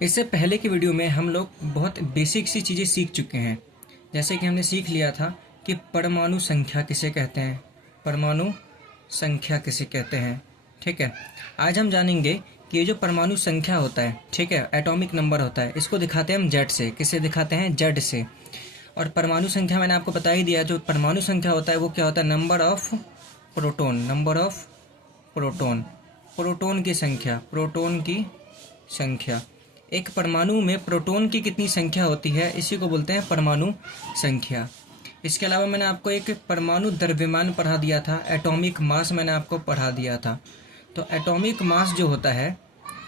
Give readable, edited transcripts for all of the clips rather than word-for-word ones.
इससे पहले की वीडियो में हम लोग बहुत बेसिक सी चीज़ें सीख चुके हैं। जैसे कि हमने सीख लिया था कि परमाणु संख्या किसे कहते हैं, परमाणु संख्या किसे कहते हैं। ठीक है, आज हम जानेंगे कि ये जो परमाणु संख्या होता है, ठीक है, एटॉमिक नंबर होता है, इसको दिखाते हैं हम जेड से। किससे दिखाते हैं? जेड से। और परमाणु संख्या मैंने आपको बता ही दिया, जो परमाणु संख्या होता है वो क्या होता है? Number of proton, number of proton, proton की संख्या, प्रोटॉन की संख्या। एक परमाणु में प्रोटॉन की कितनी संख्या होती है, इसी को बोलते हैं परमाणु संख्या। इसके अलावा मैंने आपको एक परमाणु द्रव्यमान पढ़ा दिया था, एटॉमिक मास मैंने आपको पढ़ा दिया था। तो एटॉमिक मास जो होता है,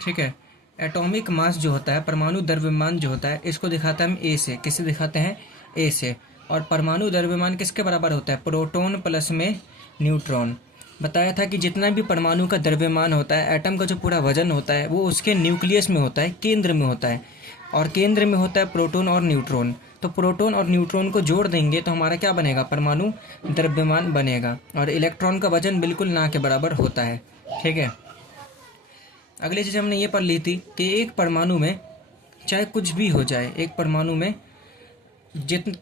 ठीक है, एटॉमिक मास जो होता है, परमाणु द्रव्यमान जो होता है, इसको दिखाते हैं हम ए से। किससे दिखाते हैं? ए से। और परमाणु द्रव्यमान किसके बराबर होता है? प्रोटॉन प्लस में न्यूट्रॉन। बताया था कि जितना भी परमाणु का द्रव्यमान होता है, एटम का जो पूरा वजन होता है, वो उसके न्यूक्लियस में होता है, केंद्र में होता है। और केंद्र में होता है प्रोटॉन और न्यूट्रॉन। तो प्रोटॉन और न्यूट्रॉन को जोड़ देंगे तो हमारा क्या बनेगा? परमाणु द्रव्यमान बनेगा। और इलेक्ट्रॉन का वजन बिल्कुल ना के बराबर होता है। ठीक है, अगली चीज़ हमने ये पढ़ ली थी कि एक परमाणु में चाहे कुछ भी हो जाए, एक परमाणु में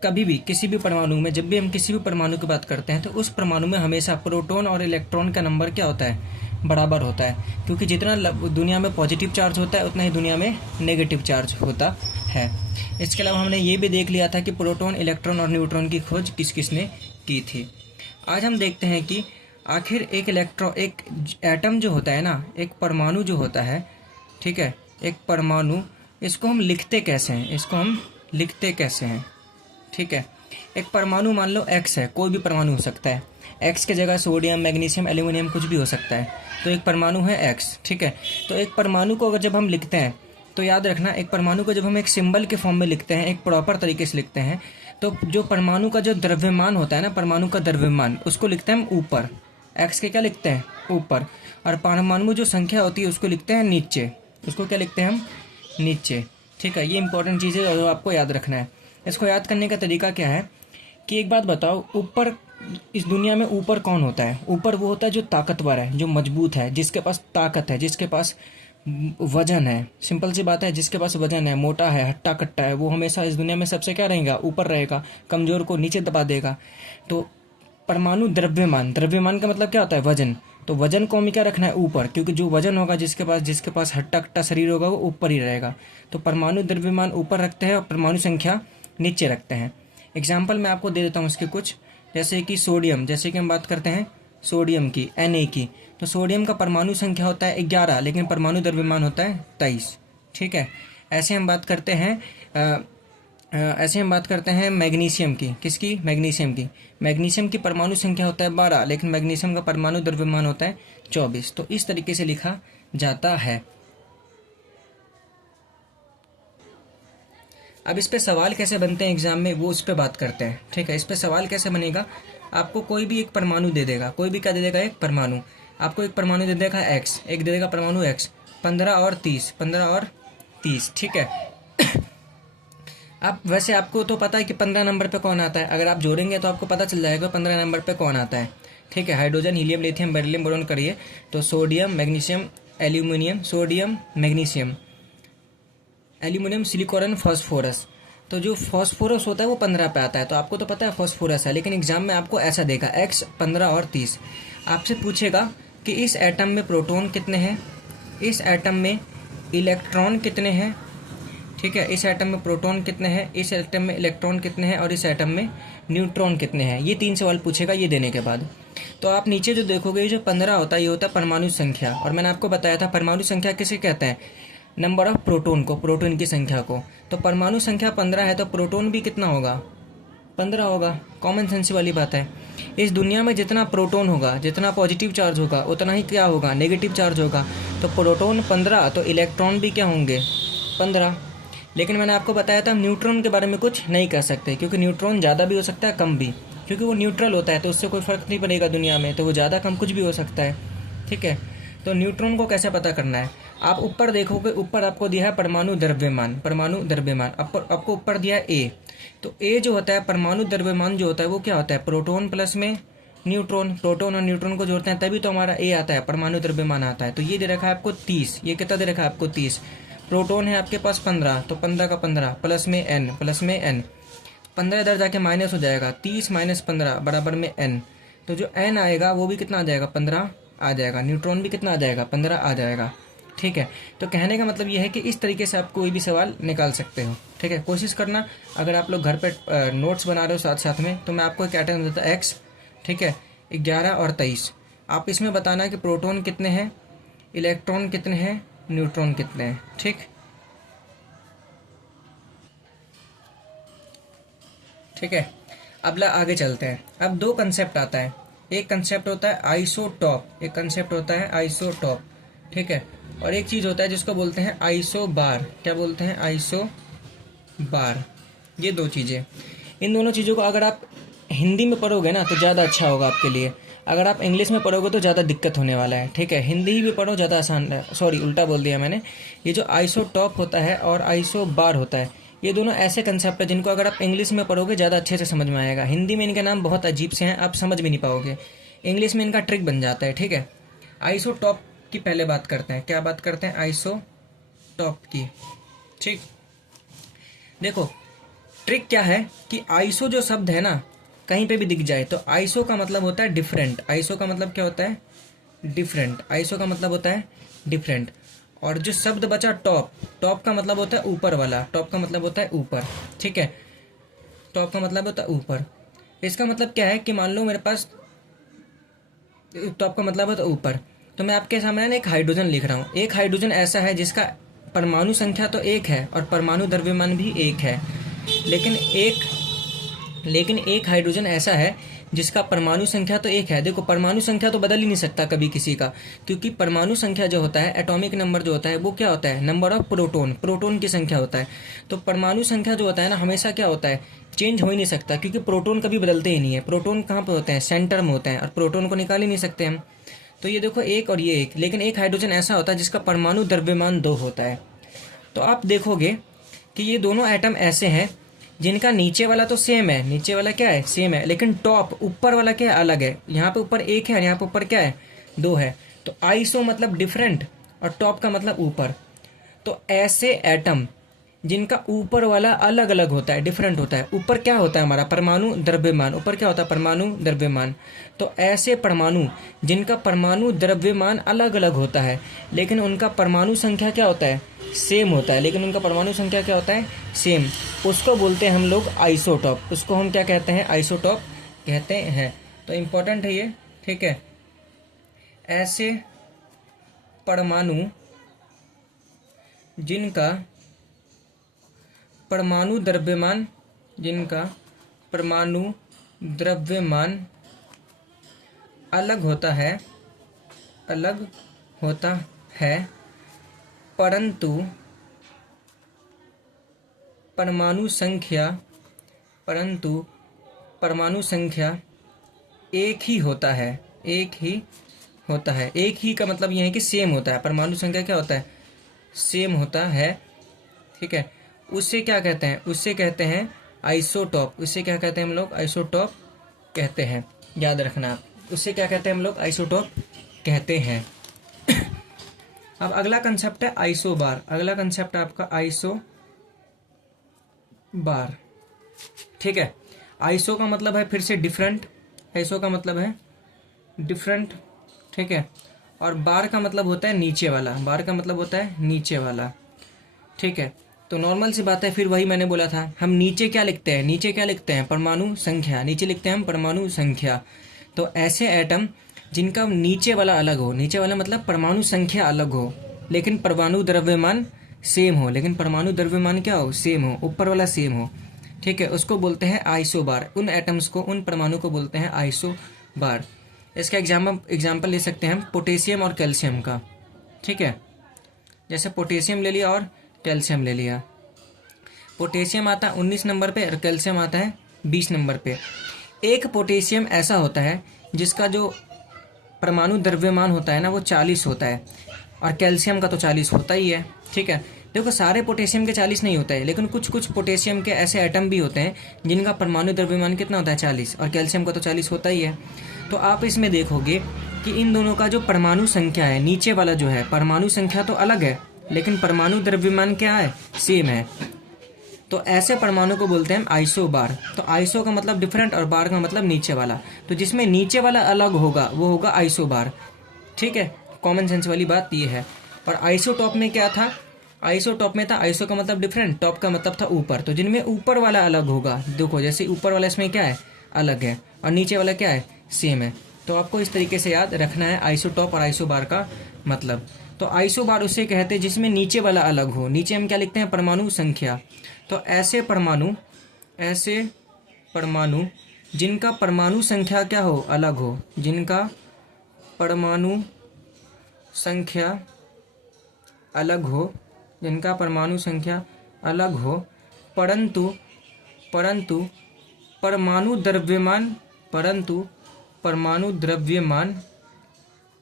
कभी भी किसी भी परमाणु में, जब भी हम किसी भी परमाणु की बात करते हैं तो उस परमाणु में हमेशा प्रोटॉन और इलेक्ट्रॉन का नंबर क्या होता है? बराबर होता है। क्योंकि जितना दुनिया में पॉजिटिव चार्ज होता है उतना ही दुनिया में नेगेटिव चार्ज होता है। इसके अलावा हमने ये भी देख लिया था कि प्रोटॉन, इलेक्ट्रॉन और न्यूट्रॉन की खोज किस किसने की थी। आज हम देखते हैं कि आखिर एक एटम जो होता है ना, एक परमाणु जो होता है, ठीक है, एक परमाणु, इसको हम लिखते कैसे हैं, इसको हम लिखते कैसे हैं? ठीक है, एक परमाणु मान लो एक्स है, कोई भी परमाणु हो सकता है। एक्स की जगह सोडियम, मैग्नीशियम, एल्यूमिनियम कुछ भी हो सकता है। तो एक परमाणु है एक्स। ठीक है, तो एक परमाणु को अगर जब हम लिखते हैं तो याद रखना, एक परमाणु को जब हम एक सिंबल के फॉर्म में लिखते हैं, एक प्रॉपर तरीके से लिखते हैं, तो जो परमाणु का जो द्रव्यमान होता है ना, परमाणु का द्रव्यमान, उसको लिखते हैं हम ऊपर। एक्स के क्या लिखते हैं? ऊपर। और परमाणु जो संख्या होती है उसको लिखते हैं नीचे। उसको क्या लिखते हैं हम? नीचे। ठीक है, ये इंपॉर्टेंट चीज़ है जो आपको याद रखना है। इसको याद करने का तरीका क्या है कि एक बात बताओ, ऊपर इस दुनिया में ऊपर कौन होता है? ऊपर वो होता है जो ताकतवर है, जो मजबूत है, जिसके पास ताकत है, जिसके पास वजन है। सिंपल सी बात है, जिसके पास वजन है, मोटा है, हट्टा कट्टा है, वो हमेशा इस दुनिया में सबसे क्या रहेगा? ऊपर रहेगा। कमजोर को नीचे दबा देगा। तो परमाणु द्रव्यमान, द्रव्यमान का मतलब क्या होता है? वजन। तो वजन को हमें क्या रखना है? ऊपर। क्योंकि जो वजन होगा, जिसके पास हट्टा कट्टा शरीर होगा, वो ऊपर ही रहेगा। तो परमाणु द्रव्यमान ऊपर रखते हैं और परमाणु संख्या नीचे रखते हैं। एग्जाम्पल मैं आपको दे देता हूँ इसके कुछ। जैसे कि सोडियम, जैसे कि हम बात करते हैं सोडियम की, Na की, तो सोडियम का परमाणु संख्या होता है 11, लेकिन परमाणु द्रव्यमान होता है 23। ठीक है, ऐसे हम बात करते हैं मैग्नीशियम की। किसकी? मैग्नीशियम की। मैग्नीशियम की परमाणु संख्या होता है 12, लेकिन मैग्नीशियम का परमाणु द्रव्यमान होता है 24। तो इस तरीके से लिखा जाता है। अब इस पे सवाल कैसे बनते हैं एग्जाम में, वो उस पे बात करते हैं। ठीक है, इस पे सवाल कैसे बनेगा? आपको कोई भी एक परमाणु दे देगा, कोई भी क्या दे देगा? एक परमाणु। आपको एक परमाणु दे देगा एक्स, एक दे देगा परमाणु एक्स, 15 और 30, 15 और 30। ठीक है, अब वैसे आपको तो पता है कि 15 नंबर पे कौन आता है। अगर आप जोड़ेंगे तो आपको पता चल जाएगा 15 नंबर पे कौन आता है। ठीक है, hydrogen, helium, lithium, beryllium, boron करिए तो sodium, magnesium, aluminium, sodium, magnesium, aluminium, silicon, phosphorus. तो जो फास्फोरस होता है वो 15 पे आता है। तो आपको तो पता है फास्फोरस है, लेकिन एग्जाम में आपको ऐसा देगा एक्स, 15 और 30। आपसे पूछेगा कि इस एटम में प्रोटॉन कितने हैं, इस एटम में इलेक्ट्रॉन कितने हैं। ठीक है, इस एटम में प्रोटॉन कितने हैं, इस एटम में इलेक्ट्रॉन कितने हैं, और इस एटम में न्यूट्रॉन कितने हैं। ये 3 सवाल पूछेगा ये देने के बाद। तो आप नीचे जो देखोगे, ये जो 15 होता है, ये होता है परमाणु संख्या। और मैंने आपको बताया था परमाणु संख्या किसे कहते हैं? नंबर ऑफ प्रोटॉन को, प्रोटॉन की संख्या को। तो परमाणु संख्या 15 है तो प्रोटॉन भी कितना होगा? 15 होगा। कॉमन सेंस वाली बात है। इस दुनिया में जितना प्रोटॉन होगा, जितना पॉजिटिव चार्ज होगा, उतना ही क्या होगा? नेगेटिव चार्ज होगा। तो प्रोटॉन 15 तो इलेक्ट्रॉन भी क्या होंगे? 15। लेकिन मैंने आपको बताया था हम न्यूट्रॉन के बारे में कुछ नहीं कह सकते, क्योंकि न्यूट्रॉन ज़्यादा भी हो सकता है, कम भी, क्योंकि वो न्यूट्रल होता है, तो उससे कोई फ़र्क नहीं पड़ेगा दुनिया में। तो वो ज़्यादा कम कुछ भी हो सकता है। ठीक है, तो न्यूट्रॉन को कैसे पता करना है? आप ऊपर देखोगे, ऊपर आपको दिया है परमाणु द्रव्यमान, परमाणु द्रव्यमान आपको ऊपर दिया है ए। तो ए जो होता है परमाणु द्रव्यमान जो होता है वो क्या होता है? प्रोटॉन प्लस में न्यूट्रॉन। प्रोटॉन और न्यूट्रॉन को जोड़ते हैं तभी तो हमारा ए आता है, परमाणु द्रव्यमान आता है। तो ये दे रखा है आपको 30। ये कितना दे रखा है आपको? 30। प्रोटॉन है आपके पास 15, तो 15 का 15 प्लस में n, प्लस में n, 15 इधर जाके माइनस हो जाएगा, 30 माइनस 15 बराबर में n। तो जो n आएगा वो भी कितना आ जाएगा, 15 आ जाएगा। न्यूट्रॉन भी कितना आ जाएगा, 15 आ जाएगा। ठीक है, तो कहने का मतलब ये है कि इस तरीके से आप कोई भी सवाल निकाल सकते हो। ठीक है, कोशिश करना, अगर आप लोग घर पे नोट्स बना रहे हो साथ साथ में, तो मैं आपको एक एटम देता हूँ x, ठीक है, 11 और 23। आप इसमें बताना कि प्रोटॉन कितने हैं, इलेक्ट्रॉन कितने हैं, न्यूट्रॉन कितने हैं। ठीक है, अब आगे चलते हैं। अब दो कंसेप्ट आता है, एक कंसेप्ट होता है आइसोटॉप, एक कंसेप्ट होता है आइसोटॉप। ठीक है, और एक चीज़ होता है जिसको बोलते हैं आइसोबार। क्या बोलते हैं, आइसोबार। ये दो चीज़ें, इन दोनों चीज़ों को अगर आप हिंदी में पढ़ोगे ना तो ज़्यादा अच्छा होगा आपके लिए। अगर आप इंग्लिश में पढ़ोगे तो ज़्यादा दिक्कत होने वाला है। ठीक है, हिंदी ही में पढ़ो, ज़्यादा आसान है। सॉरी, उल्टा बोल दिया मैंने। ये जो आइसोटॉप होता है और आइसोबार होता है, ये दोनों ऐसे कंसेप्ट है जिनको अगर आप इंग्लिश में पढ़ोगे ज़्यादा अच्छे से समझ में आएगा। हिंदी में इनके नाम बहुत अजीब से हैं, आप समझ भी नहीं पाओगे। इंग्लिश में इनका ट्रिक बन जाता है। ठीक है, आइसोटॉप की पहले बात करते हैं। क्या बात करते हैं, आइसोटॉप की। ठीक, देखो ट्रिक क्या है कि आइसो जो शब्द है ना, कहीं पे भी दिख जाए तो आइसो का मतलब होता है डिफरेंट। आइसो का मतलब क्या होता है, डिफरेंट। आइसो का मतलब होता है डिफरेंट। और जो शब्द बचा टॉप, टॉप का मतलब होता है ऊपर वाला, टॉप का मतलब होता है ऊपर। ठीक है, टॉप का मतलब होता है ऊपर। इसका मतलब क्या है कि मान लो मेरे पास, टॉप का मतलब होता है ऊपर, तो मैं आपके सामने ना एक हाइड्रोजन लिख रहा हूँ। एक हाइड्रोजन ऐसा है जिसका परमाणु संख्या तो एक है और परमाणु द्रव्यमान भी एक है, लेकिन एक हाइड्रोजन ऐसा है जिसका परमाणु संख्या तो एक है। देखो, परमाणु संख्या तो बदल ही नहीं सकता कभी किसी का, क्योंकि परमाणु संख्या जो होता है, एटॉमिक नंबर जो होता है, वो क्या होता है, नंबर ऑफ प्रोटॉन, प्रोटॉन की संख्या होता है। तो परमाणु संख्या जो होता है ना, हमेशा क्या होता है, चेंज हो ही नहीं सकता, क्योंकि प्रोटॉन कभी बदलते ही नहीं है। प्रोटॉन कहाँ पर होते हैं, सेंटर में होते हैं, और प्रोटॉन को निकाल ही नहीं सकते हम। तो ये देखो, एक और ये एक, लेकिन एक हाइड्रोजन ऐसा होता है जिसका परमाणु द्रव्यमान 2 होता है। तो आप देखोगे कि ये दोनों एटम ऐसे हैं जिनका नीचे वाला तो सेम है, नीचे वाला क्या है, सेम है, लेकिन टॉप ऊपर वाला क्या है, अलग है। यहाँ पे ऊपर एक है और यहाँ पे ऊपर क्या है, 2 है। तो आइसो मतलब डिफरेंट और टॉप का मतलब ऊपर। तो ऐसे एटम जिनका ऊपर वाला अलग अलग होता है, डिफरेंट होता है। ऊपर क्या होता है हमारा, परमाणु द्रव्यमान, ऊपर क्या होता है, परमाणु द्रव्यमान। तो ऐसे परमाणु जिनका परमाणु द्रव्यमान अलग अलग होता है, लेकिन उनका परमाणु संख्या क्या होता है, सेम होता है, लेकिन उनका परमाणु संख्या क्या होता है, सेम, उसको बोलते हैं हम लोग आइसोटॉप। उसको हम क्या कहते हैं, आइसोटॉप कहते हैं। तो इम्पोर्टेंट है ये। ठीक है, ऐसे परमाणु जिनका परमाणु द्रव्यमान, जिनका परमाणु द्रव्यमान अलग होता है, अलग होता है, परंतु परमाणु संख्या, परंतु परमाणु संख्या एक ही होता है, एक ही होता है। एक ही का मतलब यह है कि सेम होता है। परमाणु संख्या क्या होता है, सेम होता है। ठीक है, उससे क्या कहते हैं, उससे कहते हैं आइसोटॉप। उससे क्या कहते हैं हम लोग, आइसोटॉप कहते हैं। याद रखना आप, उससे क्या कहते हैं हम लोग, आइसोटॉप कहते हैं। अब अगला कंसेप्ट है आइसोबार। अगला कंसेप्ट है आपका आइसोबार। ठीक है, आइसो का मतलब है फिर से डिफरेंट, आइसो का मतलब है डिफरेंट। ठीक है, और बार का मतलब होता है नीचे वाला, बार का मतलब होता है नीचे वाला। ठीक है, तो नॉर्मल सी बात है, फिर वही मैंने बोला था, हम नीचे क्या लिखते हैं, नीचे क्या लिखते हैं, परमाणु संख्या, नीचे लिखते हैं हम परमाणु संख्या। तो ऐसे एटम जिनका नीचे वाला अलग हो, नीचे वाला मतलब परमाणु संख्या अलग हो, लेकिन परमाणु द्रव्यमान सेम हो, लेकिन परमाणु द्रव्यमान क्या हो, सेम हो, ऊपर वाला सेम हो। ठीक है, उसको बोलते हैं आइसोबार। उन एटम्स को, उन परमाणु को बोलते हैं आइसोबार। इसका एग्जाम्पल ले सकते हैं हम पोटेशियम और कैल्शियम का। ठीक है, जैसे पोटेशियम ले लिया और कैल्शियम ले लिया। पोटेशियम आता है 19 नंबर पे और कैल्शियम आता है 20 नंबर पे। एक पोटेशियम ऐसा होता है जिसका जो परमाणु द्रव्यमान होता है ना, वो 40 होता है, और कैल्शियम का तो 40 होता ही है। ठीक है, देखो सारे पोटेशियम के 40 नहीं होते हैं, लेकिन कुछ कुछ पोटेशियम के ऐसे एटम भी होते हैं जिनका परमाणु द्रव्यमान कितना होता है, 40, और कैल्शियम का तो 40 होता ही है। तो आप इसमें देखोगे कि इन दोनों का जो परमाणु संख्या है, नीचे वाला जो है, परमाणु संख्या तो अलग है, लेकिन परमाणु द्रव्यमान क्या है, सेम है। तो ऐसे परमाणु को बोलते हैं आइसोबार। तो आइसो का मतलब डिफरेंट और बार का मतलब नीचे वाला, तो जिसमें नीचे वाला अलग होगा वो होगा आइसोबार। ठीक है, कॉमन सेंस वाली बात ये है। और आइसोटॉप में क्या था, आइसोटॉप में था आइसो का मतलब डिफरेंट, टॉप का मतलब था ऊपर, तो जिनमें ऊपर वाला अलग होगा, देखो जैसे ऊपर वाला इसमें क्या है, अलग है, और नीचे वाला क्या है, सेम है। तो आपको इस तरीके से याद रखना है आइसोटॉप और आइसोबार का मतलब। तो आइसोबार उसे कहते हैं जिसमें नीचे वाला अलग हो। नीचे हम क्या लिखते हैं, परमाणु संख्या। तो ऐसे परमाणु जिनका परमाणु संख्या क्या हो, अलग हो, जिनका परमाणु संख्या अलग हो, जिनका परमाणु संख्या अलग हो, परंतु परंतु परमाणु द्रव्यमान परंतु परमाणु द्रव्यमान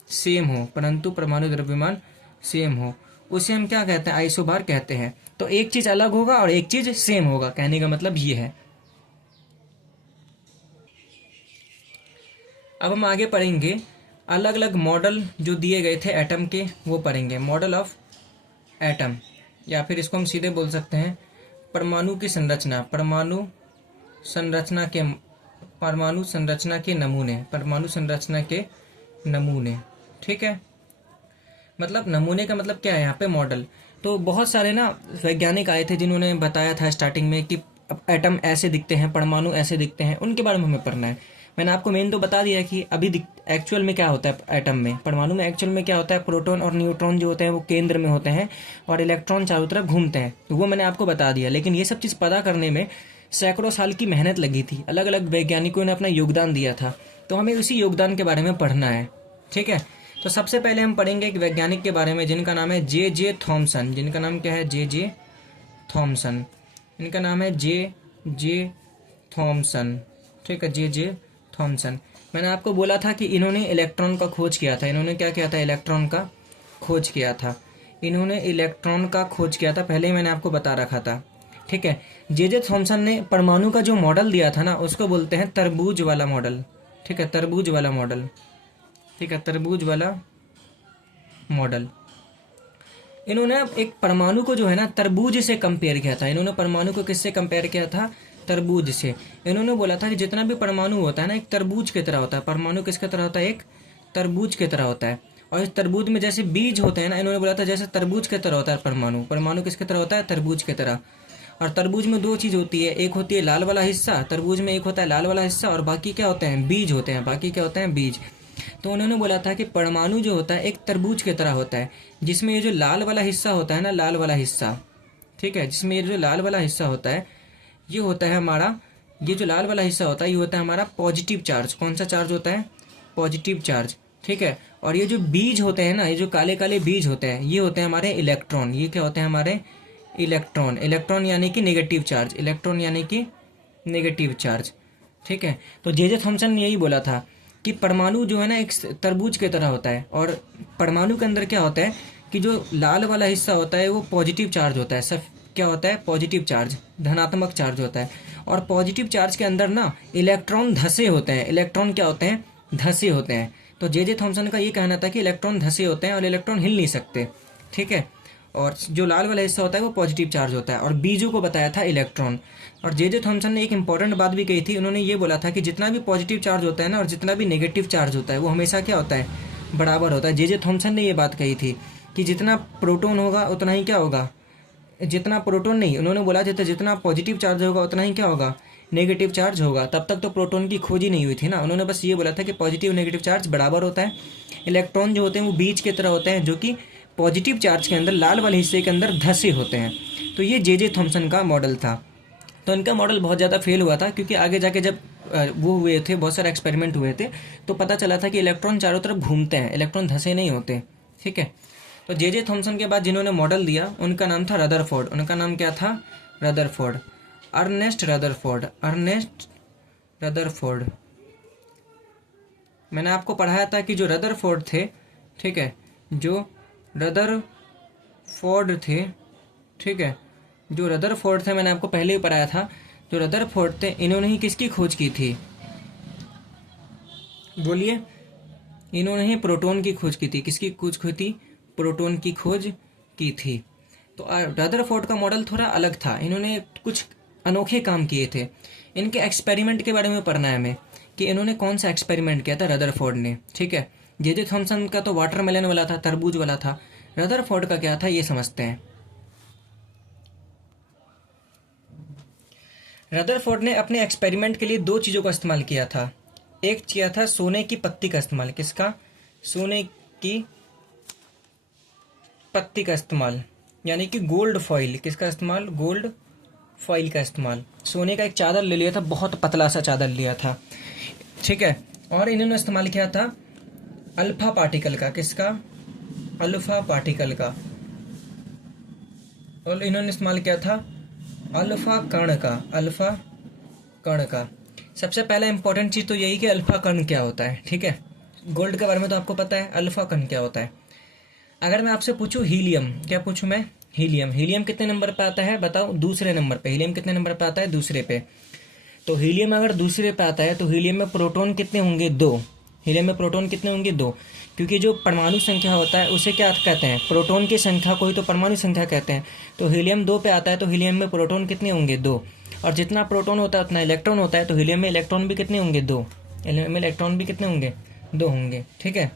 सेम हो, परंतु परमाणु द्रव्यमान सेम हो, उसे हम क्या कहते हैं, आइसोबार कहते हैं। तो एक चीज अलग होगा और एक चीज सेम होगा, कहने का मतलब ये है। अब हम आगे पढ़ेंगे अलग अलग मॉडल जो दिए गए थे एटम के, वो पढ़ेंगे, मॉडल ऑफ एटम, या फिर इसको हम सीधे बोल सकते हैं परमाणु की संरचना, परमाणु संरचना के नमूने। ठीक है, मतलब नमूने का मतलब क्या है यहाँ पे, मॉडल। तो बहुत सारे ना वैज्ञानिक आए थे जिन्होंने बताया था स्टार्टिंग में कि एटम ऐसे दिखते हैं, परमाणु ऐसे दिखते हैं, उनके बारे में हमें पढ़ना है। मैंने आपको मेन तो बता दिया कि अभी एक्चुअल में क्या होता है एटम में, परमाणु में एक्चुअल में क्या होता है, प्रोटॉन और न्यूट्रॉन जो होते हैं वो केंद्र में होते हैं और इलेक्ट्रॉन चारों तरफ घूमते हैं, तो वो मैंने आपको बता दिया। लेकिन ये सब चीज़ पता करने में सैकड़ों साल की मेहनत लगी थी, अलग अलग वैज्ञानिकों ने अपना योगदान दिया था, तो हमें उसी योगदान के बारे में पढ़ना है। ठीक है, तो सबसे पहले हम पढ़ेंगे एक वैज्ञानिक के बारे में जिनका नाम है जे जे थॉमसन। जिनका नाम क्या है, जे जे थॉमसन। इनका नाम है जे जे थॉमसन। ठीक है, जे जे थॉमसन। मैंने आपको बोला था कि इन्होंने इलेक्ट्रॉन का खोज किया था। इन्होंने क्या किया था, इलेक्ट्रॉन का खोज किया था। इन्होंने इलेक्ट्रॉन का खोज किया था, पहले ही मैंने आपको बता रखा था। ठीक है, जे जे थॉमसन ने परमाणु का जो मॉडल दिया था ना, उसको बोलते हैं तरबूज वाला मॉडल। ठीक है, तरबूज वाला मॉडल। ठीक है, तरबूज वाला मॉडल। इन्होंने एक परमाणु को जो है ना तरबूज से कंपेयर किया था। इन्होंने परमाणु को किससे कंपेयर किया था, तरबूज से। इन्होंने बोला था कि जितना भी परमाणु होता है ना, एक तरबूज की तरह होता है। परमाणु किसकी तरह होता है, एक तरबूज की तरह होता है। और इस तरबूज में जैसे बीज होते हैं ना, इन्होंने बोला था जैसे तरबूज की तरह होता है परमाणु। परमाणु किसकी तरह होता है, तरबूज की तरह। और तरबूज में दो चीज होती है, एक होती है लाल वाला हिस्सा, तरबूज में एक होता है लाल वाला हिस्सा, और बाकी क्या होते हैं, बीज होते हैं। बाकी क्या होते हैं, बीज। तो उन्होंने बोला था कि परमाणु जो होता है एक तरबूज की तरह होता है, जिसमें ये जो लाल वाला हिस्सा होता है ना, लाल वाला हिस्सा, ठीक है, जिसमें ये जो लाल वाला हिस्सा होता है, ये होता है हमारा, ये जो लाल वाला हिस्सा होता है ये होता है हमारा पॉजिटिव चार्ज। कौन सा चार्ज होता है, पॉजिटिव चार्ज। ठीक है, और ये जो बीज होते हैं ना, ये जो काले काले बीज होते हैं, ये होते हैं हमारे इलेक्ट्रॉन। ये क्या होते हैं, हमारे इलेक्ट्रॉन। इलेक्ट्रॉन यानी कि नेगेटिव चार्ज, इलेक्ट्रॉन यानी कि नेगेटिव चार्ज। ठीक है, तो जे जे थॉमसन ने यही बोला था कि परमाणु जो है ना एक तरबूज की तरह होता है, और परमाणु के अंदर क्या होता है कि जो लाल वाला हिस्सा होता है वो पॉजिटिव चार्ज होता है। सब क्या होता है, पॉजिटिव चार्ज, धनात्मक चार्ज होता है। और पॉजिटिव चार्ज के अंदर ना इलेक्ट्रॉन धसे होते हैं। इलेक्ट्रॉन क्या होते हैं, धसे होते हैं। तो जे जे थॉमसन का ये कहना था कि इलेक्ट्रॉन धसे होते हैं और इलेक्ट्रॉन हिल नहीं सकते। ठीक है, और जो लाल वाला हिस्सा होता है वो पॉजिटिव चार्ज होता है, और बीजों को बताया था इलेक्ट्रॉन। और जे जे थॉमसन ने एक इंपॉर्टेंट बात भी कही थी। उन्होंने ये बोला था कि जितना भी पॉजिटिव चार्ज होता है ना, और जितना भी नेगेटिव चार्ज होता है, वो हमेशा क्या होता है, बराबर होता है। जे जे थॉमसन ने ये बात कही थी कि जितना प्रोटॉन होगा उतना ही क्या होगा, जितना प्रोटॉन नहीं, उन्होंने बोला था जितना पॉजिटिव चार्ज होगा उतना ही क्या होगा, नेगेटिव चार्ज होगा। तब तक तो प्रोटॉन की खोज ही नहीं हुई थी ना। उन्होंने बस ये बोला था कि पॉजिटिव नेगेटिव चार्ज बराबर होता है। इलेक्ट्रॉन जो होते हैं वो बीज की तरह होते हैं, जो कि पॉजिटिव चार्ज के अंदर, लाल वाले हिस्से के अंदर धसे होते हैं। तो ये जे जे थॉमसन का मॉडल था। तो इनका मॉडल बहुत ज़्यादा फेल हुआ था, क्योंकि आगे जाके जब वो हुए थे, बहुत सारे एक्सपेरिमेंट हुए थे, तो पता चला था कि इलेक्ट्रॉन चारों तरफ घूमते हैं, इलेक्ट्रॉन धसे नहीं होते। ठीक है, तो जे जे थॉमसन के बाद जिन्होंने मॉडल दिया उनका नाम था रदरफोर्ड। उनका नाम क्या था, Rutherford, Ernest Rutherford, Ernest Rutherford. मैंने आपको पढ़ाया था कि जो रदरफोर्ड थे, ठीक है, जो रदरफोर्ड थे, ठीक है, जो रदरफोर्ड थे, मैंने आपको पहले ही पढ़ाया था, जो रदरफोर्ड थे, इन्होंने ही किसकी खोज की थी, बोलिए, इन्होंने ही प्रोटॉन की खोज की थी। किसकी खोज की थी, प्रोटॉन की खोज की थी। तो रदरफोर्ड का मॉडल थोड़ा अलग था, इन्होंने कुछ अनोखे काम किए थे। इनके एक्सपेरिमेंट के बारे में पढ़ना है हमें कि इन्होंने कौन सा एक्सपेरिमेंट किया था रदरफोर्ड ने। ठीक है, जे थॉमसन का तो वाटरमेलन वाला था, तरबूज वाला था। रदरफोर्ड का क्या था ये समझते हैं। रदरफोर्ड ने अपने एक्सपेरिमेंट के लिए दो चीज़ों का इस्तेमाल किया था। एक किया था सोने की पत्ती का इस्तेमाल। किसका? सोने की पत्ती का इस्तेमाल, यानी कि गोल्ड फॉइल। किसका इस्तेमाल? गोल्ड फॉइल का इस्तेमाल। सोने का एक चादर ले लिया था, बहुत पतला सा चादर लिया था। ठीक है, और इन्होंने इस्तेमाल किया था अल्फा पार्टिकल का। किसका? अल्फा पार्टिकल का। और इन्होंने इस्तेमाल किया था अल्फा कण का। अल्फा कण का। सबसे पहला इंपॉर्टेंट चीज तो यही कि अल्फा कण क्या होता है। ठीक है, गोल्ड के बारे में तो आपको पता है, अल्फा कण क्या होता है। अगर मैं आपसे पूछूं हीलियम, क्या पूछूं मैं? हीलियम। हीलियम कितने नंबर पे आता है बताओ? दूसरे नंबर पे। हीलियम कितने नंबर पे आता है? दूसरे पे। तो हीलियम अगर दूसरे पे आता है तो हीलियम में प्रोटॉन कितने होंगे? 2। हीलियम में प्रोटॉन कितने होंगे? 2। क्योंकि जो परमाणु संख्या होता है उसे क्या कहते हैं? प्रोटॉन की संख्या को ही तो परमाणु संख्या कहते हैं। तो हीलियम 2 पे आता है तो हीलियम में प्रोटॉन कितने होंगे? 2। और जितना प्रोटॉन होता है उतना इलेक्ट्रॉन होता है, तो हीलियम में इलेक्ट्रॉन भी कितने होंगे? 2। हीलियम में इलेक्ट्रॉन भी कितने होंगे? 2 होंगे। ठीक है,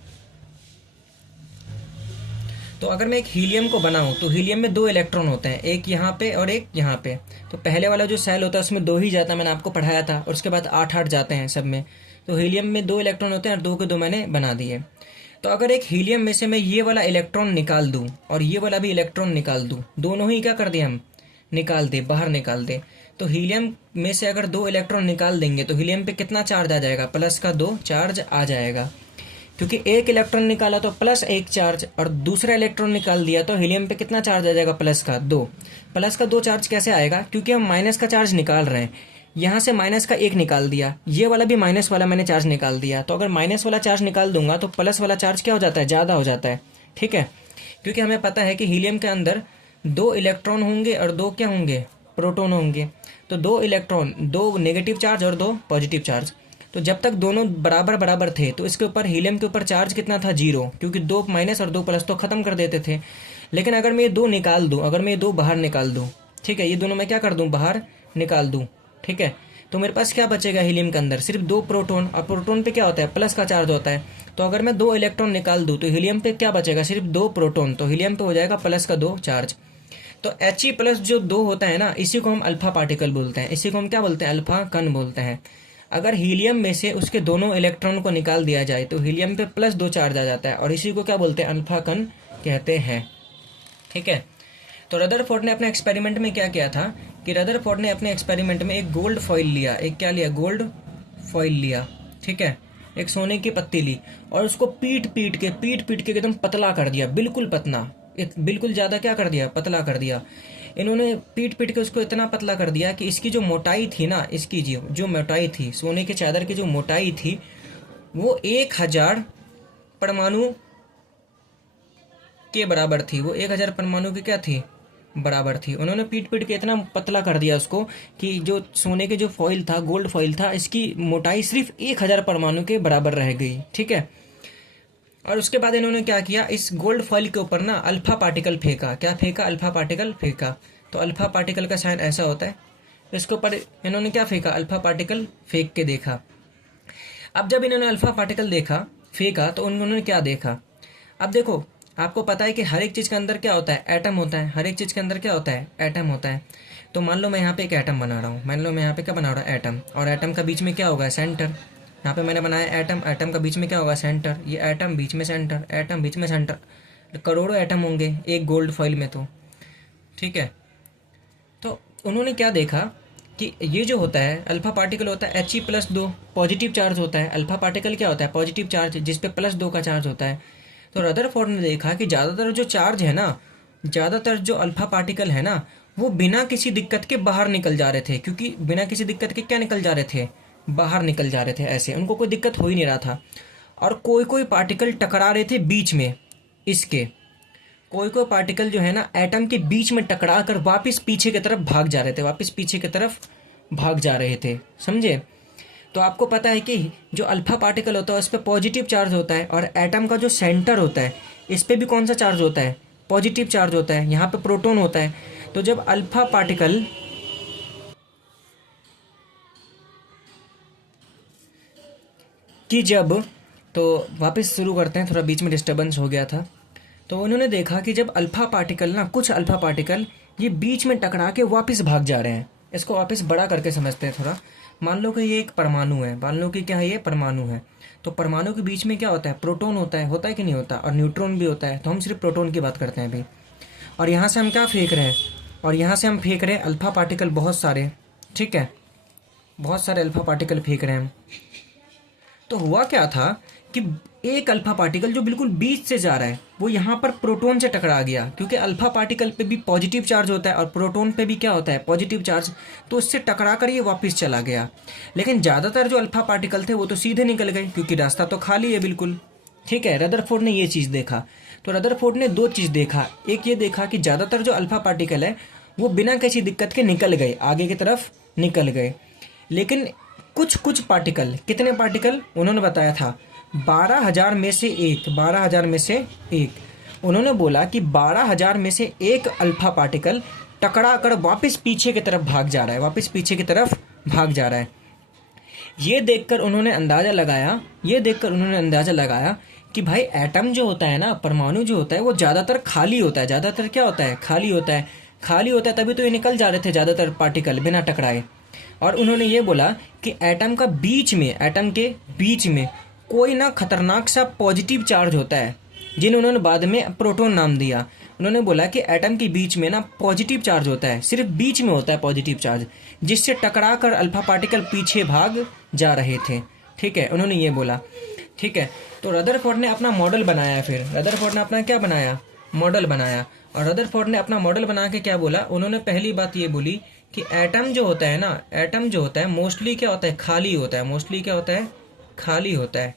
तो अगर मैं एक हीलियम को बनाऊं तो हीलियम में 2 इलेक्ट्रॉन होते हैं, एक यहाँ पे और एक यहाँ पे। तो पहले वाला जो सेल होता है उसमें 2 ही जाता है, मैंने आपको पढ़ाया था। और उसके बाद 8 जाते हैं सब में। तो हीलियम में 2 इलेक्ट्रॉन होते हैं और 2 के 2 मैंने बना दिए। तो अगर एक हीलियम में से मैं ये वाला इलेक्ट्रॉन निकाल दूं और ये वाला भी इलेक्ट्रॉन निकाल दूं, दोनों ही क्या कर दिए हम? निकाल दे, बाहर निकाल दे। तो हीलियम में से अगर 2 इलेक्ट्रॉन निकाल देंगे तो हीलियम पे कितना चार्ज आ जाएगा? प्लस का 2 चार्ज आ जाएगा। क्योंकि एक इलेक्ट्रॉन निकाला तो प्लस 1 चार्ज, और दूसरा इलेक्ट्रॉन निकाल दिया तो हीलियम पे कितना चार्ज आ जाएगा? प्लस का 2। प्लस का 2 चार्ज कैसे आएगा? क्योंकि हम माइनस का चार्ज निकाल रहे हैं। यहाँ से माइनस का 1 निकाल दिया, ये वाला भी माइनस वाला मैंने चार्ज निकाल दिया। तो अगर माइनस वाला चार्ज निकाल दूंगा तो प्लस वाला चार्ज क्या हो जाता है? ज़्यादा हो जाता है। ठीक है, क्योंकि हमें पता है कि हीलियम के अंदर 2 इलेक्ट्रॉन होंगे और 2 क्या होंगे? प्रोटॉन होंगे। तो 2 इलेक्ट्रॉन, 2 नेगेटिव चार्ज और 2 पॉजिटिव चार्ज। तो जब तक दोनों बराबर बराबर थे तो इसके ऊपर हीलियम के ऊपर चार्ज कितना था? 0, क्योंकि 2 माइनस और 2 प्लस तो खत्म कर देते थे। लेकिन अगर मैं ये 2 निकाल दूं, अगर मैं ये 2 बाहर निकाल दूं, ठीक है, ये दोनों मैं क्या कर दूं? बाहर निकाल दूं। ठीक है, तो मेरे पास क्या बचेगा? हीलियम के अंदर सिर्फ 2 प्रोटॉन, और प्रोटॉन पे क्या होता है? प्लस का चार्ज होता है। तो अगर मैं 2 इलेक्ट्रॉन निकाल दूं तो हीलियम पे क्या बचेगा? सिर्फ 2 प्रोटॉन। तो हीलियम पे हो जाएगा प्लस का 2 चार्ज। तो He प्लस जो 2 होता है ना, इसी को हम अल्फा पार्टिकल बोलते हैं। इसी को हम क्या बोलते हैं? अल्फा कण बोलते हैं। अगर हीलियम में से उसके दोनों इलेक्ट्रॉन को निकाल दिया जाए तो हीलियम पे प्लस 2 चार्ज आ जाता है, और इसी को क्या बोलते हैं? अल्फा कण कहते हैं। ठीक है, तो रदरफोर्ड ने अपने एक्सपेरिमेंट में क्या किया था कि रदरफोर्ड ने अपने एक्सपेरिमेंट में एक गोल्ड फॉइल लिया। एक क्या लिया? गोल्ड फॉइल लिया। ठीक है, एक सोने की पत्ती ली और उसको पीट पीट के एकदम पतला कर दिया, बिल्कुल पतला। बिल्कुल ज़्यादा क्या कर दिया? पतला कर दिया। इन्होंने पीट पीट के उसको इतना पतला कर दिया कि इसकी जो मोटाई थी ना, इसकी जो मोटाई थी, सोने के चादर की जो मोटाई थी, वो 1000 परमाणु के बराबर थी। वो 1000 परमाणु की क्या थी? बराबर थी। उन्होंने पीट पीट के इतना पतला कर दिया उसको कि जो सोने के जो फॉइल था, गोल्ड फॉइल था, इसकी मोटाई सिर्फ 1000 परमाणु के बराबर रह गई। ठीक है, और उसके बाद इन्होंने क्या किया? इस गोल्ड फॉइल के ऊपर ना अल्फा पार्टिकल फेंका। क्या फेंका? अल्फा पार्टिकल फेंका। तो अल्फा पार्टिकल का साइन ऐसा होता है। इसके ऊपर इन्होंने क्या फेंका? अल्फा पार्टिकल फेंक के देखा। अब जब इन्होंने अल्फा पार्टिकल देखा, फेंका, तो उन्होंने क्या देखा? अब देखो, आपको पता है कि हर एक चीज़ के अंदर क्या होता है? एटम होता है। हर एक चीज़ के अंदर क्या होता है? एटम होता है। तो मान लो मैं यहाँ पे एक एटम बना रहा हूँ। मान लो मैं यहाँ पे क्या बना रहा हूँ? एटम। और एटम का बीच में क्या होगा? सेंटर। यहाँ पे मैंने बनाया एटम, एटम का बीच में क्या होगा? सेंटर। ये एटम, बीच में सेंटर, एटम, बीच में सेंटर। करोड़ों एटम होंगे एक गोल्ड फॉइल में तो। ठीक है, तो उन्होंने क्या देखा कि ये जो होता है अल्फा पार्टिकल होता है He प्लस 2 पॉजिटिव चार्ज होता है। अल्फा पार्टिकल क्या होता है? पॉजिटिव चार्ज, जिसपे प्लस 2 का चार्ज होता है। तो रदरफोर्ड ने देखा कि ज़्यादातर जो चार्ज है ना, ज़्यादातर जो अल्फा पार्टिकल है ना, वो बिना किसी दिक्कत के बाहर निकल जा रहे थे। क्योंकि बिना किसी दिक्कत के क्या निकल जा रहे थे? बाहर निकल जा रहे थे। ऐसे उनको कोई दिक्कत हो ही नहीं रहा था। और कोई कोई पार्टिकल टकरा रहे थे बीच में इसके। कोई कोई पार्टिकल जो है ना, एटम के बीच में टकरा कर वापस पीछे की तरफ भाग जा रहे थे, वापस पीछे की तरफ भाग जा रहे थे। समझे? तो आपको पता है कि जो अल्फा पार्टिकल होता है उस पर पॉजिटिव चार्ज होता है, और एटम का जो सेंटर होता है इस पर भी कौन सा चार्ज होता है? पॉजिटिव चार्ज होता है, यहाँ पे प्रोटॉन होता है। तो जब अल्फा पार्टिकल जब तो वापस शुरू करते हैं, थोड़ा बीच में डिस्टर्बेंस हो गया था। तो उन्होंने देखा कि जब अल्फा पार्टिकल ना, कुछ अल्फा पार्टिकल ये बीच में टकरा के वापस भाग जा रहे हैं। इसको वापस बड़ा करके समझते हैं थोड़ा। मान लो कि ये एक परमाणु है, मान लो कि क्या है, ये परमाणु है। तो परमाणु के बीच में क्या होता है, प्रोटॉन होता है कि नहीं होता, और न्यूट्रॉन भी होता है। तो हम सिर्फ प्रोटॉन की बात करते हैं अभी। और यहाँ से हम क्या फेंक रहे हैं, और यहाँ से हम फेंक रहे हैं अल्फा पार्टिकल बहुत सारे, ठीक है, बहुत सारे अल्फा पार्टिकल फेंक रहे हैं हम। तो हुआ क्या था कि एक अल्फा पार्टिकल जो बिल्कुल बीच से जा रहा है वो यहाँ पर प्रोटॉन से टकरा गया, क्योंकि अल्फा पार्टिकल पे भी पॉजिटिव चार्ज होता है और प्रोटॉन पे भी क्या होता है, पॉजिटिव चार्ज। तो उससे टकरा कर ये वापस चला गया। लेकिन ज़्यादातर जो अल्फा पार्टिकल थे वो तो सीधे निकल गए, क्योंकि रास्ता तो खाली है बिल्कुल, ठीक है। रदरफोर्ड ने ये चीज़ देखा। तो रदरफोर्ड ने दो चीज़ देखा। एक ये देखा कि ज़्यादातर जो अल्फा पार्टिकल है वो बिना किसी दिक्कत के निकल गए, आगे की तरफ निकल गए। लेकिन कुछ कुछ पार्टिकल, कितने पार्टिकल उन्होंने बताया था, 12,000 में से एक, 12,000 में से एक। उन्होंने बोला कि 12,000 में से एक अल्फा पार्टिकल टकरा कर वापस पीछे की तरफ भाग जा रहा है, वापस पीछे की तरफ भाग जा रहा है। ये देखकर उन्होंने अंदाज़ा लगाया कि भाई एटम जो होता है ना, परमाणु जो होता है वो ज़्यादातर खाली होता है। ज़्यादातर क्या होता है, खाली होता है। खाली होता है तभी तो ये निकल जा रहे थे ज़्यादातर पार्टिकल बिना टकराए। और उन्होंने ये बोला कि एटम के बीच में कोई ना खतरनाक सा पॉजिटिव चार्ज होता है, जिन्हें उन्होंने बाद में प्रोटॉन नाम दिया। उन्होंने बोला कि एटम के बीच में ना पॉजिटिव चार्ज होता है, सिर्फ बीच में होता है पॉजिटिव चार्ज, जिससे टकरा कर अल्फा पार्टिकल पीछे भाग जा रहे थे, ठीक है। उन्होंने ये बोला, ठीक है। तो रदरफोर्ड ने अपना मॉडल बनाया। फिर रदरफोर्ड ने अपना क्या बनाया, मॉडल बनाया। और रदरफोर्ड ने अपना मॉडल बना के क्या बोला, उन्होंने पहली बात ये बोली कि एटम जो होता है ना, एटम जो होता है मोस्टली क्या होता है, खाली होता है। मोस्टली क्या होता है, खाली होता है,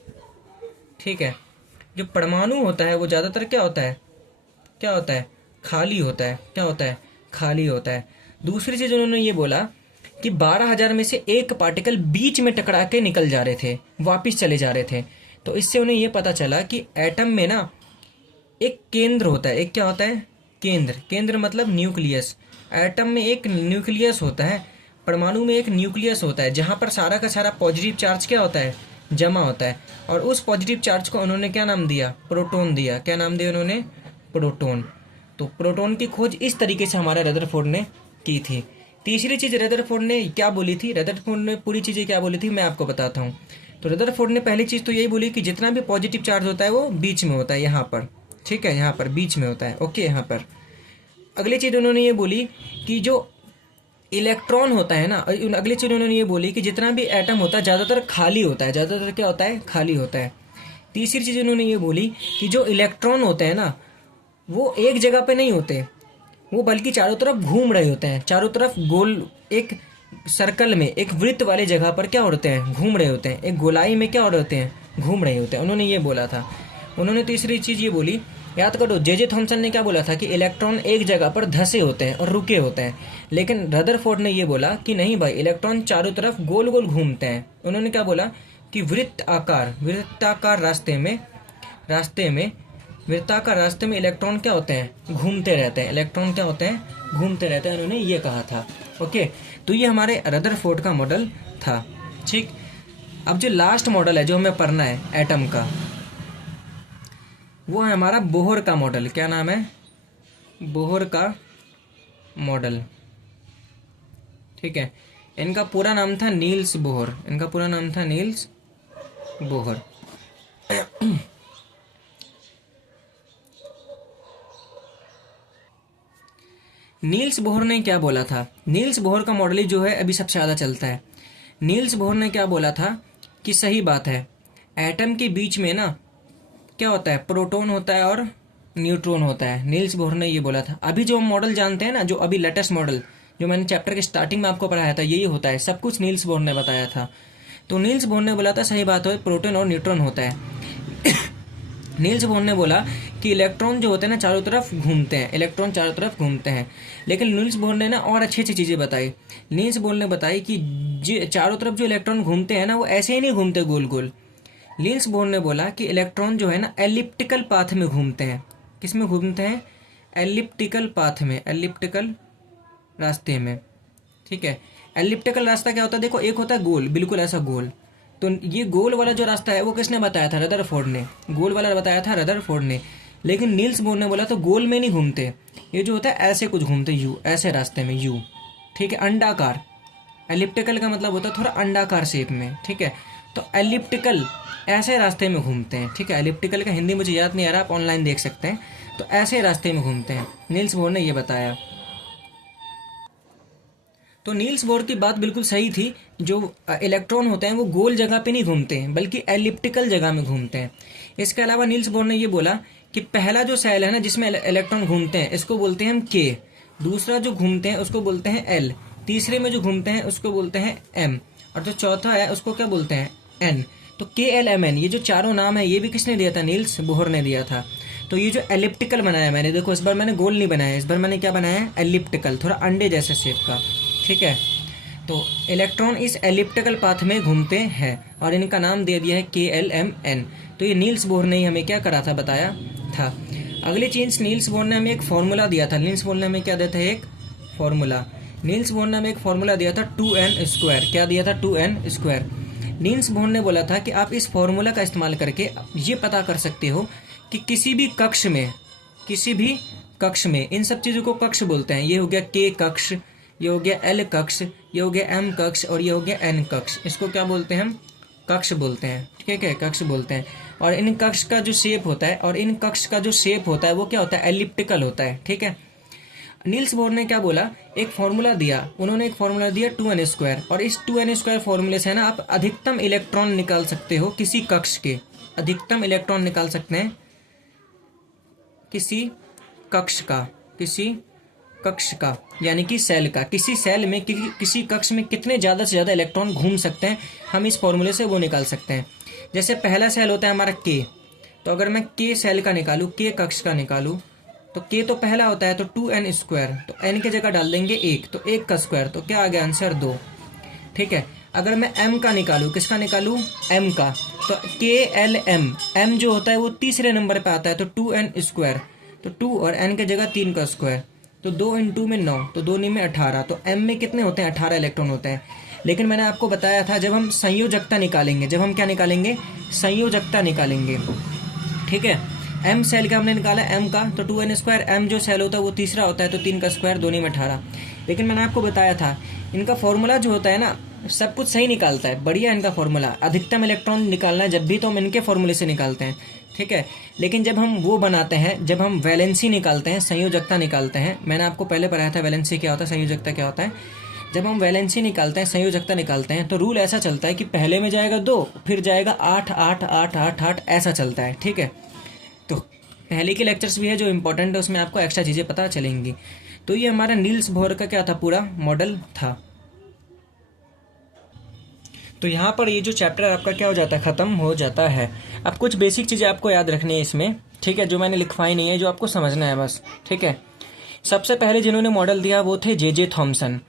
ठीक है। जो परमाणु होता है वो ज़्यादातर क्या होता है, खाली होता है। क्या होता है, खाली होता है। दूसरी चीज़ उन्होंने ये बोला कि 12,000 में से एक पार्टिकल बीच में टकरा के निकल जा रहे थे, वापिस चले जा रहे थे। तो इससे उन्हें ये पता चला कि एटम में ना एक केंद्र होता है। एक क्या होता है, केंद्र मतलब न्यूक्लियस। एटम में एक न्यूक्लियस होता है, परमाणु में एक न्यूक्लियस होता है, जहाँ पर सारा का सारा पॉजिटिव चार्ज क्या होता है, जमा होता है। और उस पॉजिटिव चार्ज को उन्होंने क्या नाम दिया, प्रोटॉन दिया। क्या नाम दिया उन्होंने, प्रोटॉन। तो प्रोटॉन की खोज इस तरीके से हमारे रदरफोर्ड ने की थी। तीसरी चीज़ रदरफोर्ड ने क्या बोली थी, रदरफोर्ड ने पूरी चीज़ें क्या बोली थी मैं आपको बताता हूँ। तो रदरफोर्ड ने पहली चीज़ तो यही बोली कि जितना भी पॉजिटिव चार्ज होता है वो बीच में होता है, यहाँ पर, ठीक है, यहाँ पर बीच में होता है, ओके, यहाँ पर। अगली चीज़ उन्होंने ये बोली कि जो इलेक्ट्रॉन होता है ना, अगली चीज़ उन्होंने ये बोली कि जितना भी एटम होता है ज़्यादातर खाली होता है, ज़्यादातर क्या होता है, खाली होता है। तीसरी चीज़ उन्होंने ये बोली कि जो इलेक्ट्रॉन होते हैं ना वो एक जगह पे नहीं होते, वो बल्कि चारों तरफ घूम रहे होते हैं, चारों तरफ गोल, एक सर्कल में, एक वृत्त वाले जगह पर क्या होते हैं, घूम रहे होते हैं, एक गोलाई में क्या हो रहे होते हैं, घूम रहे होते हैं। उन्होंने ये बोला था। उन्होंने तीसरी चीज़ ये बोली, याद करो, जे थॉमसन ने क्या बोला था कि इलेक्ट्रॉन एक जगह पर धंसे होते हैं और रुके होते हैं। लेकिन रदरफोर्ड ने ये बोला कि नहीं भाई, इलेक्ट्रॉन चारों तरफ गोल गोल घूमते हैं। उन्होंने क्या बोला कि वृत्ताकार रास्ते में इलेक्ट्रॉन क्या होते हैं, घूमते रहते हैं। इलेक्ट्रॉन क्या होते हैं, घूमते रहते हैं, उन्होंने ये कहा था, ओके। तो ये हमारे रदरफोर्ड का मॉडल था, ठीक। अब जो लास्ट मॉडल है जो हमें पढ़ना है एटम का, वो है हमारा बोहर का मॉडल। क्या नाम है, बोहर का मॉडल, ठीक है। इनका पूरा नाम था नील्स बोहर, इनका पूरा नाम था नील्स बोहर। नील्स बोहर ने क्या बोला था, नील्स बोहर का मॉडल ही जो है अभी सबसे ज़्यादा चलता है। नील्स बोहर ने क्या बोला था कि सही बात है, एटम के बीच में ना क्या होता है, प्रोटॉन होता है और न्यूट्रॉन होता है। नील्स बोहर ने ये बोला था। अभी जो हम मॉडल जानते हैं ना, जो अभी लेटेस्ट मॉडल जो मैंने चैप्टर के स्टार्टिंग में आपको पढ़ाया था, यही होता है, सब कुछ नील्स बोहर ने बताया था। तो नील्स बोहर ने बोला था सही बात है, प्रोटॉन और न्यूट्रॉन होता है। नील्स बोहर ने बोला कि इलेक्ट्रॉन जो होते हैं ना चारों तरफ घूमते हैं, इलेक्ट्रॉन चारों तरफ घूमते हैं। लेकिन नील्स बोहर ने ना और अच्छी अच्छी चीज़ें बताई। नील्स बोहर ने बताई कि चारों तरफ जो इलेक्ट्रॉन घूमते हैं ना वो ऐसे ही नहीं घूमते गोल गोल। नील्स बोहर ने बोला कि इलेक्ट्रॉन जो है ना एलिप्टिकल पाथ में घूमते हैं। किस में घूमते हैं, एलिप्टिकल पाथ में, एलिप्टिकल रास्ते में, ठीक है। एलिप्टिकल रास्ता क्या होता है, देखो एक होता है गोल, बिल्कुल ऐसा गोल। तो ये गोल वाला जो रास्ता है वो किसने बताया था, रदरफोर्ड ने। गोल वाला बताया था रदरफोर्ड ने। लेकिन नील्स बोर ने बोला तो गोल में नहीं घूमते, ये जो होता है ऐसे कुछ घूमते, यू, ऐसे रास्ते में यू, ठीक है, अंडाकार। एलिप्टिकल का मतलब होता है थोड़ा अंडाकार शेप में, ठीक है। तो एलिप्टिकल ऐसे रास्ते में घूमते हैं, ठीक है। एलिप्टिकल का हिंदी मुझे याद नहीं आ रहा, आप ऑनलाइन देख सकते हैं। तो ऐसे रास्ते में घूमते हैं, नील्स बोर ने ये बताया। तो नील्स बोर की बात बिल्कुल सही थी। जो इलेक्ट्रॉन होते हैं वो गोल जगह पे नहीं घूमते हैं, बल्कि एलिप्टिकल जगह में घूमते हैं। इसके अलावा नील्स बोर ने ये बोला कि पहला जो सेल है ना जिसमें इलेक्ट्रॉन घूमते हैं, इसको बोलते हैं हम के। दूसरा जो घूमते हैं उसको बोलते हैं एल। तीसरे में जो घूमते हैं उसको बोलते हैं एम। और जो चौथा है उसको क्या बोलते हैं, एन। तो के एल एम एन, ये जो चारों नाम है ये भी किसने दिया था, नील्स बोहर ने दिया था। तो ये जो एलिप्टिकल बनाया मैंने, देखो इस बार मैंने गोल नहीं बनाया, इस बार मैंने क्या बनाया है, एलिप्टिकल, थोड़ा अंडे जैसे शेप का, ठीक है। तो इलेक्ट्रॉन इस एलिप्टिकल पाथ में घूमते हैं और इनका नाम दे दिया है के एल एम एन। तो ये नील्स बोहर ने हमें क्या करा था, बताया था। अगली चीज, नील्स बोहर ने हमें एक फॉर्मूला दिया था। नील्स बोहर ने हमें क्या दिया था, एक फॉर्मूला। नील्स बोहर ने हमें एक फॉर्मूला दिया था 2n²। क्या दिया था, 2n²। नील्स बोहर ने बोला था कि आप इस फॉर्मूला का इस्तेमाल करके ये पता कर सकते हो कि किसी भी कक्ष में, किसी भी कक्ष में, इन सब चीज़ों को कक्ष बोलते हैं। ये हो गया के कक्ष, ये हो गया एल कक्ष, ये हो गया एम कक्ष और ये हो गया एन कक्ष। इसको क्या बोलते हैं हम, कक्ष बोलते हैं, ठीक है, कक्ष बोलते हैं। और इन कक्ष का जो शेप होता है, और इन कक्ष का जो शेप होता है वो क्या होता है, एलिप्टिकल होता है, ठीक है। नील्स बोहर ने क्या बोला, एक फॉर्मूला दिया, उन्होंने एक फॉर्मूला दिया 2n²। और इस 2n² फॉर्मूले से ना आप अधिकतम इलेक्ट्रॉन निकाल सकते हो किसी कक्ष के, अधिकतम इलेक्ट्रॉन निकाल सकते हैं किसी कक्ष का, किसी कक्ष का यानी कि सेल का। किसी सेल में किसी कक्ष में कितने ज़्यादा से ज़्यादा इलेक्ट्रॉन घूम सकते हैं, हम इस फॉर्मूले से वो निकाल सकते हैं। जैसे पहला सेल होता है हमारा के, तो अगर मैं के सेल का निकालूँ, के कक्ष का निकालूँ, तो के तो पहला होता है, तो 2n²। तो n की जगह डाल देंगे 1, तो 1 का स्क्वायर, तो क्या आ गया आंसर 2, ठीक है। अगर मैं m का निकालूँ, किसका निकालूँ, m का, तो के एल एम, m जो होता है वो तीसरे नंबर पे आता है, तो 2n²। तो 2 और n की जगह 3 का स्क्वायर, तो 2 × 2 में 9, तो 2 × 9 में 18। तो m में कितने होते हैं, 18 इलेक्ट्रॉन होते हैं। लेकिन मैंने आपको बताया था जब हम संयोजकता निकालेंगे, जब हम क्या निकालेंगे, संयोजकता निकालेंगे, ठीक है। m सेल का हमने निकाला m का, तो 2n²। m जो सेल होता है वो तीसरा होता है, तो 3 का स्क्वायर, 2 × 9 में 18। लेकिन मैंने आपको बताया था इनका फॉर्मूला जो होता है ना, सब कुछ सही निकालता है, बढ़िया इनका फॉर्मूला। अधिकतम इलेक्ट्रॉन निकालना है जब भी, तो हम इनके फॉर्मूले से निकालते हैं, ठीक है। लेकिन जब हम वो बनाते हैं, जब हम वैलेंसी निकालते हैं, संयोजकता निकालते हैं, मैंने आपको पहले पढ़ाया था वैलेंसी क्या होता है, संयोजकता क्या होता है। जब हम वैलेंसी निकालते हैं, संयोजकता निकालते हैं, तो रूल ऐसा चलता है कि पहले में जाएगा 2, फिर जाएगा 8 8 8 8 8, ऐसा चलता है, ठीक है। तो पहले के लेक्चर्स भी है जो इंपॉर्टेंट है, उसमें आपको एक्स्ट्रा चीज़ें पता चलेंगी। तो ये हमारा नील्स बोहर का क्या था, पूरा मॉडल था। तो यहाँ पर ये जो चैप्टर आपका क्या हो जाता है, ख़त्म हो जाता है। अब कुछ बेसिक चीज़ें आपको याद रखनी है इसमें, ठीक है, जो मैंने लिखवाई नहीं है, जो आपको समझना है बस, ठीक है। सबसे पहले जिन्होंने मॉडल दिया वो थे जे थॉमसन।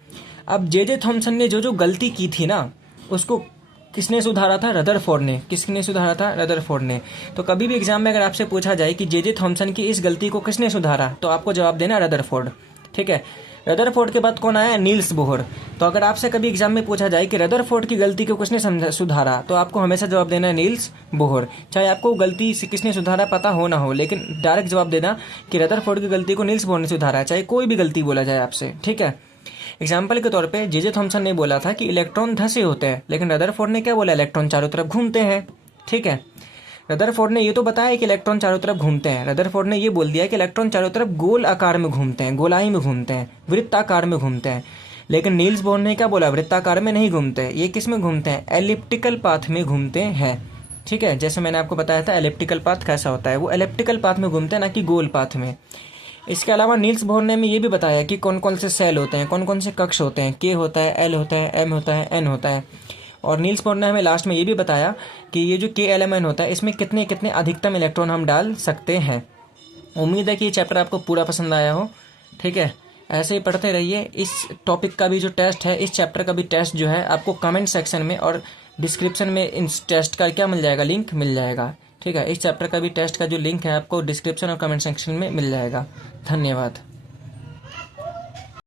अब जे थॉमसन ने जो जो गलती की थी ना, उसको किसने सुधारा था, रदरफोर्ड ने। किसने सुधारा था, रदरफोर्ड ने। तो कभी भी एग्जाम में अगर आपसे पूछा जाए कि जे थॉमसन की इस गलती को किसने सुधारा, तो आपको जवाब देना रदरफोर्ड, ठीक है। रदरफोर्ड के बाद कौन आया, नील्स बोहर। तो अगर आपसे कभी एग्जाम में पूछा जाए कि रदरफोर्ड की गलती को किसने सुधारा, तो आपको हमेशा जवाब देना है नील्स बोहर। चाहे आपको गलती से किसने सुधारा पता हो ना हो, लेकिन डायरेक्ट जवाब देना कि रदरफोर्ड की गलती को नील्स बोहर ने सुधारा, चाहे कोई भी गलती बोला जाए आपसे, ठीक है। एग्जाम्पल के तौर पे जे थॉमसन ने बोला था कि इलेक्ट्रॉन धसे होते हैं, लेकिन रदरफोर्ड ने क्या बोला, इलेक्ट्रॉन चारों तरफ घूमते हैं, ठीक है। रदरफोर्ड ने ये तो बताया कि इलेक्ट्रॉन चारों तरफ घूमते हैं, रदरफोर्ड ने ये बोल दिया कि इलेक्ट्रॉन चारों तरफ गोल आकार में घूमते हैं, गोलाई में घूमते हैं, वृत्ताकार में घूमते हैं। लेकिन नील्स बोहर ने क्या बोला, वृत्ताकार में नहीं घूमते, ये किस में घूमते हैं, एलिप्टिकल पाथ में घूमते हैं, ठीक है। जैसे मैंने आपको बताया था एलिप्टिकल पाथ कैसा होता है, वो एलिप्टिकल पाथ में घूमते हैं, ना कि गोल पाथ में। इसके अलावा नील्स बोहर ने हमें ये भी बताया कि कौन कौन से सेल होते हैं, कौन कौन से कक्ष होते हैं, के होता है, एल होता है, एम होता है, एन होता है। और नील्स बोहर ने हमें लास्ट में ये भी बताया कि ये जो के एल एम एन होता है, इसमें कितने कितने अधिकतम इलेक्ट्रॉन हम डाल सकते हैं। उम्मीद है कि ये चैप्टर आपको पूरा पसंद आया हो, ठीक है। ऐसे ही पढ़ते रहिए। इस टॉपिक का भी जो टेस्ट है, इस चैप्टर का भी टेस्ट जो है, आपको कमेंट सेक्शन में और डिस्क्रिप्शन में इस टेस्ट का क्या मिल जाएगा, लिंक मिल जाएगा, ठीक है। इस चैप्टर का भी टेस्ट का जो लिंक है आपको डिस्क्रिप्शन और कमेंट सेक्शन में मिल जाएगा। धन्यवाद।